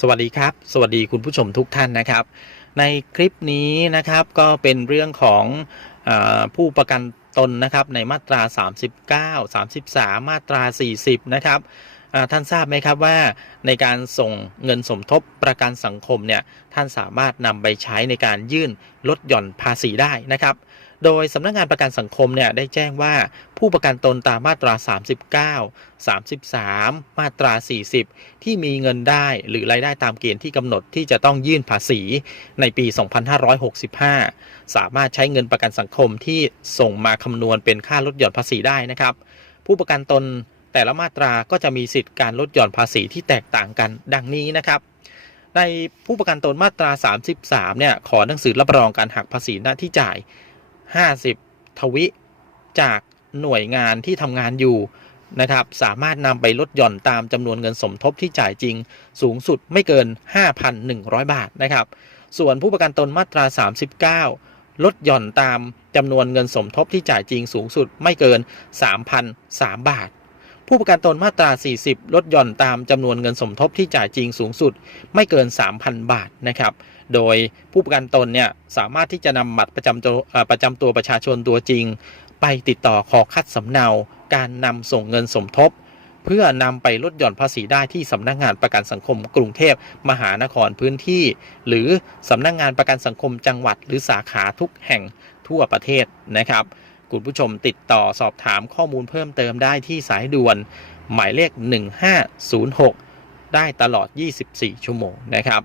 สวัสดีครับ สวัสดีคุณผู้ชมทุกท่านนะครับ ในคลิปนี้นะครับก็เป็นเรื่องของอผู้ประกันตนนะครับในมาตรา 39 33 มาตรา 40 นะครับท่านทราบไหมครับว่าในการส่งเงินสมทบประกันสังคมเนี่ยท่านสามารถนำไปใช้ในการยื่นลดหย่อนภาษีได้นะครับ โดยสำนักงานประกันสังคมเนี่ยได้แจ้งว่าผู้ประกันตนตามมาตรา 39 33 มาตรา 40 ที่มีเงินได้หรือรายได้ตามเกณฑ์ที่กำหนดที่จะต้องยื่นภาษีในปี 2565 สามารถใช้เงินประกันสังคมที่ส่งมาคำนวณเป็นค่าลดหย่อนภาษีได้นะครับ ผู้ประกันตนแต่ละมาตราก็จะมีสิทธิ์การลดหย่อนภาษีที่แตกต่างกันดังนี้นะครับในผู้ประกันตนมาตรา 33 เนี่ย ขอหนังสือรับรองการหักภาษีหน้าที่จ่าย 50 ทวิจากหน่วยงานที่ทำงานอยู่นะครับ สามารถนำไปลดหย่อนตามจำนวนเงินสมทบที่จ่ายจริง สูงสุดไม่เกิน 5,100 บาทนะครับ ส่วนผู้ประกันตนมาตรา 39 ลดหย่อนตามจำนวนเงินสมทบที่จ่ายจริงสูงสุดไม่เกิน 3,003 บาท ผู้ประกันตนมาตรา 40 ลดหย่อนตามจำนวนเงินสมทบที่จ่ายจริงสูงสุดไม่เกิน 3,000 บาทนะครับ โดยผู้ประกันตนเนี่ยสามารถที่จะนำบัตรประจำตัวประจำตัวประชาชนตัวจริง ไปติดต่อขอคัดสำเนา การนำส่งเงินสมทบ เพื่อนำไปลดหย่อนภาษีได้ที่สำนักงานประกันสังคมกรุงเทพมหานครพื้นที่ หรือสำนักงานประกันสังคมจังหวัด หรือสาขาทุกแห่งทั่วประเทศนะครับ คุณผู้ชมติดต่อสอบถามข้อมูลเพิ่มเติมได้ที่สายด่วน หมายเลข 1506 ได้ตลอด 24 ชั่วโมงนะครับ